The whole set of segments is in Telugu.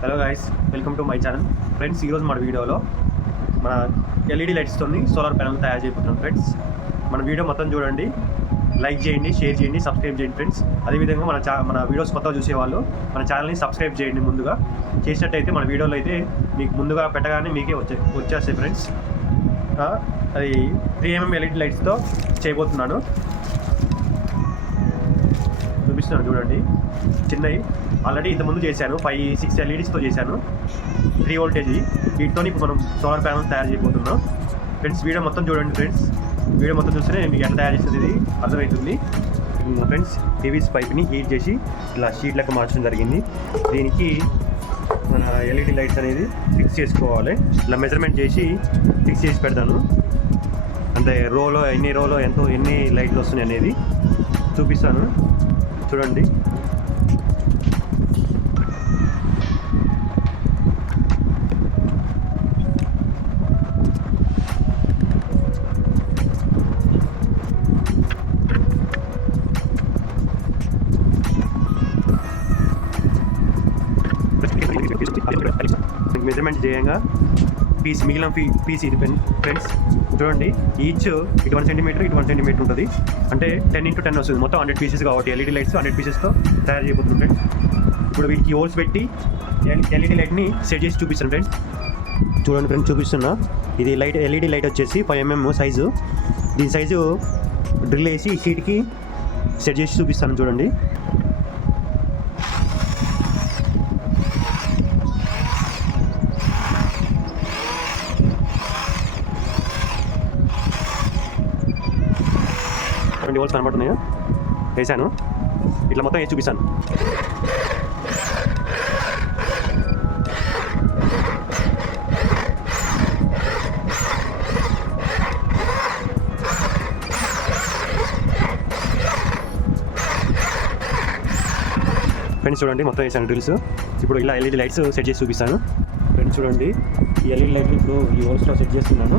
Hello guys welcome to my channel friends ఈరోజు మన వీడియోలో మన ఎల్ఈడి లైట్స్తో సోలార్ ప్యానల్ తయారు చేయబోతున్నాం ఫ్రెండ్స్ మన వీడియో మొత్తం చూడండి. లైక్ చేయండి షేర్ చేయండి సబ్స్క్రైబ్ చేయండి ఫ్రెండ్స్ అదేవిధంగా మన ఛా మన వీడియోస్ కొత్తగా చూసేవాళ్ళు మన ఛానల్ని సబ్స్క్రైబ్ చేయండి ముందుగా. చేసినట్టయితే మన వీడియోలో అయితే మీకు ముందుగా పెట్టగానే మీకే వచ్చే వచ్చేస్తాయి ఫ్రెండ్స్ అది త్రీ ఎంఎం ఎల్ఈడి లైట్స్తో చేయబోతున్నాను. చూపిస్తున్నాను చూడండి. చిన్నవి. ఆల్రెడీ ఇంతకుముందు చేశాను. ఫైవ్ సిక్స్ ఎల్ఈడీస్తో చేశాను. త్రీ వోల్టేజ్ వీటితో ఇప్పుడు మనం సోలార్ ప్యానల్ తయారు చేయబోతున్నాం. ఫ్రెండ్స్ వీడియో మొత్తం చూడండి ఫ్రెండ్స్ వీడియో మొత్తం చూస్తే మీకు ఎట్లా తయారు చేస్తుంది ఇది అర్థమవుతుంది ఫ్రెండ్స్ టీవీస్ పైప్ని హీట్ చేసి ఇలా షీట్లకు లెక్క మార్చడం జరిగింది. దీనికి మన ఎల్ఈడి లైట్స్ అనేది ఫిక్స్ చేసుకోవాలి. ఇలా మెజర్మెంట్ చేసి ఫిక్స్ చేసి పెడతాను. అంటే రోలో ఎన్ని రోలో ఎంతో ఎన్ని లైట్లు వస్తున్నాయి అనేది చూపిస్తాను. చూడండి. మెజర్మెంట్ చేయంగా. పీస్ మిగిలిన పీ పీస్ ఇది ఫ్రెండ్స్ చూడండి. ఈచ్ ఇటు వన్ సెంటీమీటర్ ఇటు వన్ సెంటీమీటర్ ఉంటుంది. అంటే టెన్ ఇంటూ టెన్ వస్తుంది. మొత్తం హండ్రెడ్ పీసెస్ కాబట్టి ఎల్ఈడి లైట్స్ హండ్రెడ్ పీసెస్తో తయారు చేయబోతుంది ఫ్రెండ్స్ ఇప్పుడు వీటికి హోల్స్ పెట్టి ఎల్ఈడి లైట్ని సెట్ చేసి చూపిస్తాను ఫ్రెండ్స్ చూడండి ఫ్రెండ్స్ చూపిస్తున్నా. ఇది లైట్ ఎల్ఈడి లైట్ వచ్చేసి ఫైవ్ ఎంఎం సైజు దీని సైజు డ్రిల్ వేసి షీట్కి సెట్ చేసి చూపిస్తాను చూడండి. ట్వంటీ వోల్స్ కనబడుతున్నాయా? వేసాను ఇట్లా మొత్తం వేసి చూపిస్తాను. ఫ్రెండ్స్ చూడండి మొత్తం వేసాను డ్రిల్స్ ఇప్పుడు ఇలా ఎల్ఈడి లైట్స్ సెట్ చేసి చూపిస్తాను. ఫ్రెండ్స్ చూడండి ఈ ఎల్ఈడి లైట్లు ఇప్పుడు ఈ హోల్స్లో సెట్ చేస్తున్నాను.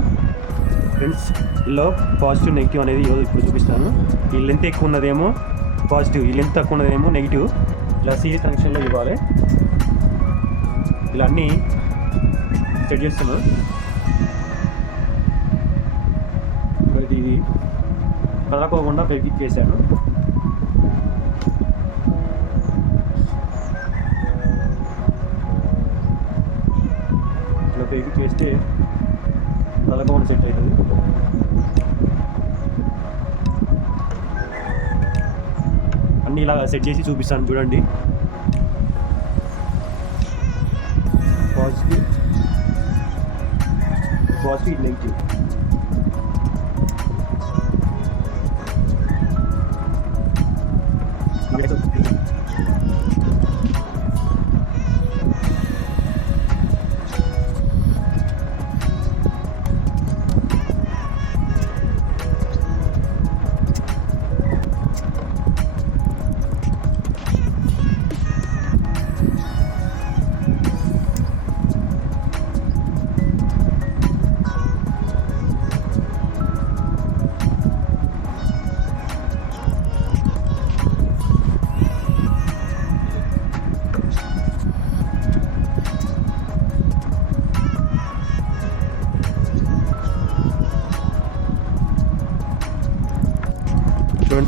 ఫ్రెండ్స్ పాజిటివ్ నెగిటివ్ అనేది ఇప్పుడు చూపిస్తాను. ఈ లెంత్ ఎక్కువ ఉన్నదేమో పాజిటివ్ ఈ లెంత్ తక్కువ ఉన్నదేమో నెగిటివ్. ఇలా సిరీస్ కనెక్షన్లో ఇవ్వాలి. ఇలా అన్నీ సెట్ చేస్తున్నాను. ఇది కదలకోకుండా పెరిగి చేశాను ఇట్లా పెరిగి చేస్తే కదలకోకుండా సెట్ అవుతుంది. అన్నీ ఇలా సెట్ చేసి చూపిస్తాను చూడండి. పాజిటివ్ పాజిటివ్ నెగిటివ్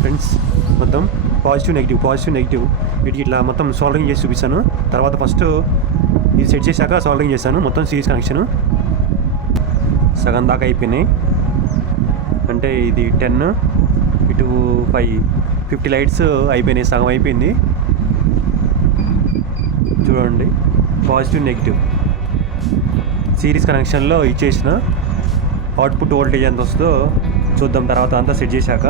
ఫ్రెండ్స్ మొత్తం పాజిటివ్ నెగిటివ్ పాజిటివ్ నెగిటివ్. వీటికి ఇట్లా మొత్తం సోల్డరింగ్ చేసి చూపిస్తాను. తర్వాత ఫస్ట్ ఇది సెట్ చేశాక సోల్డరింగ్ చేశాను మొత్తం సిరీస్ కనెక్షన్ సగం దాకా అయిపోయినాయి. అంటే ఇది టెన్ ఇటు ఫైవ్ ఫిఫ్టీ లైట్స్ అయిపోయినాయి. సగం అయిపోయింది. చూడండి. Positive negative. సిరీస్ కనెక్షన్లో ఇచ్చేసిన అవుట్పుట్ వోల్టేజ్ ఎంత వస్తుందో చూద్దాం. తర్వాత అంతా సెట్ చేశాక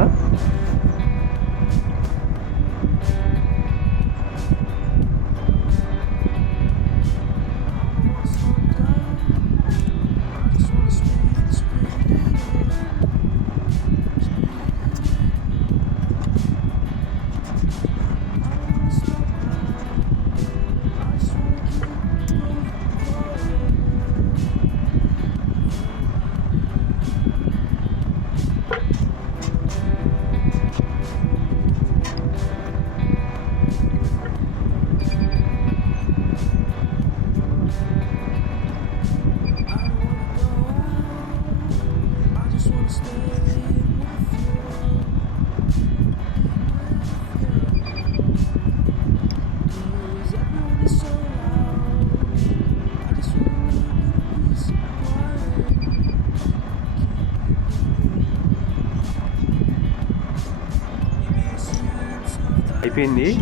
అయిపోయింది.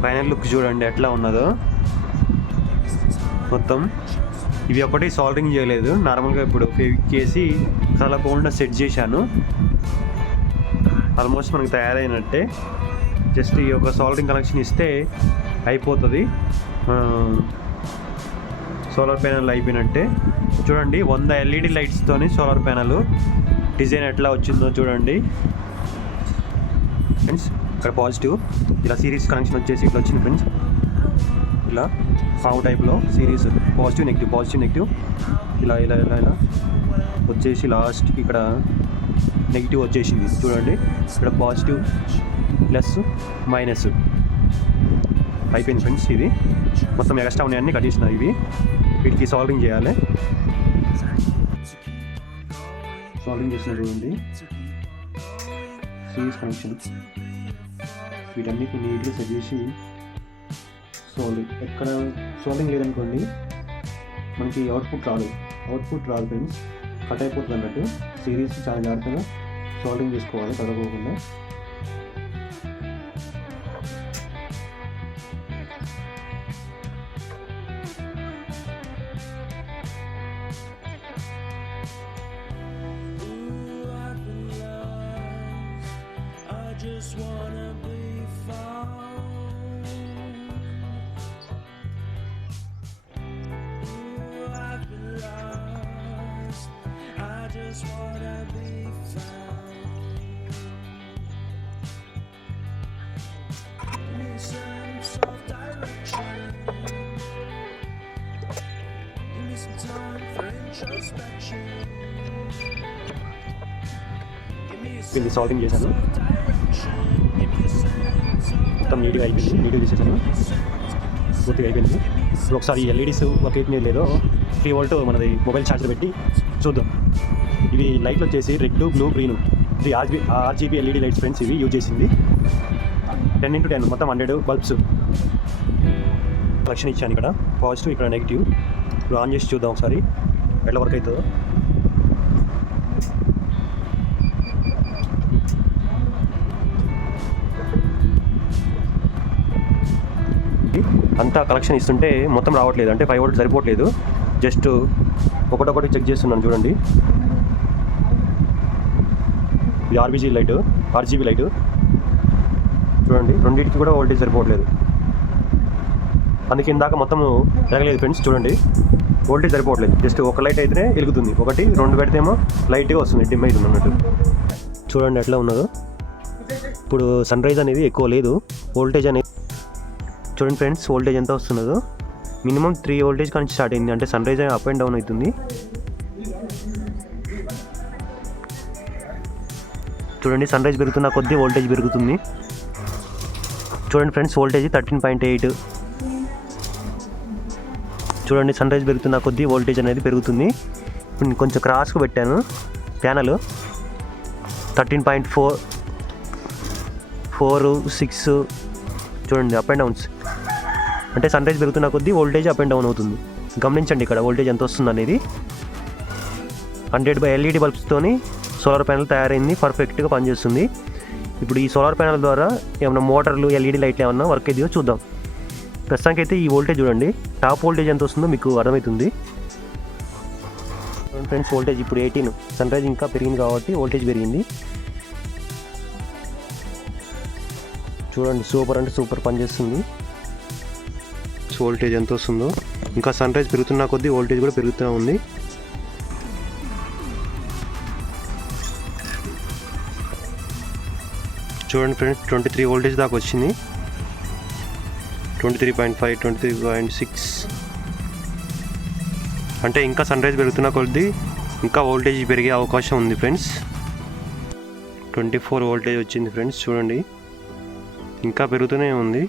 ఫైనల్ లుక్ చూడండి ఎట్లా ఉన్నదో. మొత్తం. ఇవి ఒకటి సాల్వింగ్ చేయలేదు. నార్మల్గా ఇప్పుడు ఫేవిక్ చేసి కలపకుండా సెట్ చేశాను. ఆల్మోస్ట్ మనకి తయారైనట్టే. జస్ట్ ఈ యొక్క సాల్టింగ్ కనెక్షన్ ఇస్తే అయిపోతుంది. సోలార్ ప్యానల్ అయిపోయినట్టే. చూడండి వంద ఎల్ఈడి లైట్స్తోని సోలార్ ప్యానల్ డిజైన్ ఎట్లా వచ్చిందో చూడండి. ఫ్రెండ్స్ ఇక్కడ పాజిటివ్ ఇలా సిరీస్ కనెక్షన్ వచ్చేసి ఇట్లా వచ్చింది ఫ్రెండ్స్. ఇలా పావు టైప్లో series positive negative positive negative ఇలా ఇలా ఇలా ఇలా వచ్చేసి లాస్ట్ ఇక్కడ నెగిటివ్ వచ్చేసింది. చూడండి ఇక్కడ పాజిటివ్ ప్లస్ మైనస్ అయిపోయింది ఫ్రెండ్స్ ఇది. మొత్తం ఎక్స్ట్రా ఉన్నాయన్నీ కట్ చేసిన ఇవి. వీటికి సాల్వింగ్ చేయాలి. సాల్వింగ్ చేసిన చూడండి సిరీస్ కనెక్షన్ వీటన్నిటి నీట్గా సెట్ చేసి ఎక్కడ సోల్వింగ్ లేదనుకోండి మనకి అవుట్పుట్ రాదు. అవుట్పుట్ రాదు ఫ్రెండ్స్. కట్ అయిపోతుంది అన్నట్టు. సిరీస్ చాలా జాగ్రత్తగా సోల్డింగ్ చేసుకోవాలి చదవకుండా just one Give సాల్వింగ్ చేశాను. మొత్తం నీట్గా అయిపోయింది నీట్గా చేసేసాను పూర్తిగా అయిపోయింది. ఇప్పుడు ఒకసారి ఎల్ఈడీస్ ఒక మీద లేదో త్రీ వోల్ట్ మనది మొబైల్ ఛార్జర్ పెట్టి చూద్దాం. ఇవి లైట్లు వచ్చేసి రెడ్ బ్లూ గ్రీన్ ఇది RG RGB LED lights friends ఇవి యూజ్ చేసింది. టెన్ ఇంటూ టెన్ మొత్తం హండ్రెడ్ బల్బ్స్ కలెక్షన్ ఇచ్చాను ఇక్కడ. పాజిటివ్ ఇక్కడ నెగిటివ్ ఇప్పుడు ఆన్ చేసి చూద్దాం ఒకసారి. ఎట్లా వర్క్ అవుతుందో. అంతా కలెక్షన్ ఇస్తుంటే మొత్తం రావట్లేదు. అంటే ఫైవ్ వోల్ట్ సరిపోవట్లేదు. జస్ట్ ఒకటొకటి చెక్ చేస్తున్నాను చూడండి. ఇది ఆర్బీజీ లైట్ ఆర్జీబీ లైట్. చూడండి రెండింటికి కూడా వోల్టేజ్ సరిపోవట్లేదు. అందుకే ఇందాక మొత్తం ఎగలేదు ఫ్రెండ్స్ చూడండి. వోల్టేజ్ సరిపోవట్లేదు. జస్ట్ ఒక లైట్ అయితేనే వెలుగుతుంది. ఒకటి రెండు పెడితేమో లైట్గా వస్తుంది. డిమ్ అవుతుంది అన్నట్టు. చూడండి ఎట్లా ఉన్నదో. ఇప్పుడు సన్ రైజ్ అనేది ఎక్కువ లేదు. వోల్టేజ్ అనేది చూడండి ఫ్రెండ్స్ వోల్టేజ్ ఎంత వస్తున్నదో. మినిమం త్రీ వోల్టేజ్ కానీ స్టార్ట్ అయింది. అంటే sun rise up and down అవుతుంది. చూడండి సన్ రైజ్ పెరుగుతున్న కొద్దీ వోల్టేజ్ పెరుగుతుంది. చూడండి friends voltage thirteen point eight చూడండి సన్ రైజ్ పెరుగుతున్న కొద్దీ వోల్టేజ్ అనేది పెరుగుతుంది. ఇప్పుడు కొంచెం క్రాస్కు పెట్టాను. Panel thirteen point four four six చూడండి అప్ అండ్ డౌన్స్ అంటే సన్ రైజ్ పెరుగుతున్న కొద్దీ వోల్టేజ్ అప్ అండ్ డౌన్ అవుతుంది. గమనించండి ఇక్కడ వోల్టేజ్ ఎంత వస్తుంది అనేది. హండ్రెడ్ బై ఎల్ఈడి బల్బ్స్తోని సోలార్ ప్యానల్ తయారైంది పర్ఫెక్ట్గా పనిచేస్తుంది. ఇప్పుడు ఈ సోలార్ ప్యానల్ ద్వారా ఏమైనా మోటార్లు ఎల్ఈడి లైట్లు ఏమన్నా వర్క్ అయ్యో చూద్దాం. ప్రస్తుతానికి అయితే ఈ వోల్టేజ్ చూడండి. టాప్ వోల్టేజ్ ఎంత వస్తుందో మీకు అర్థమవుతుంది ఫ్రెండ్స్ వోల్టేజ్ ఇప్పుడు ఎయిటీన్ సన్ రైజ్ ఇంకా పెరిగింది కాబట్టి వోల్టేజ్ పెరిగింది. చూడండి సూపర్ అంటే సూపర్ పనిచేస్తుంది వోల్టేజ్ ఎంత వస్తుందో. ఇంకా సన్ రైజ్ పెరుగుతున్న కొద్దీ వోల్టేజ్ కూడా పెరుగుతూ ఉంది. చూడండి ఫ్రెండ్స్ ట్వంటీ త్రీ వోల్టేజ్ దాకా వచ్చింది. Twenty three point five twenty three point six. అంటే ఇంకా సన్ రైజ్ పెరుగుతున్న కొద్దీ ఇంకా వోల్టేజ్ పెరిగే అవకాశం ఉంది ఫ్రెండ్స్. ట్వంటీ ఫోర్ వోల్టేజ్ వచ్చింది ఫ్రెండ్స్ చూడండి. ఇంకా పెరుగుతూనే ఉంది.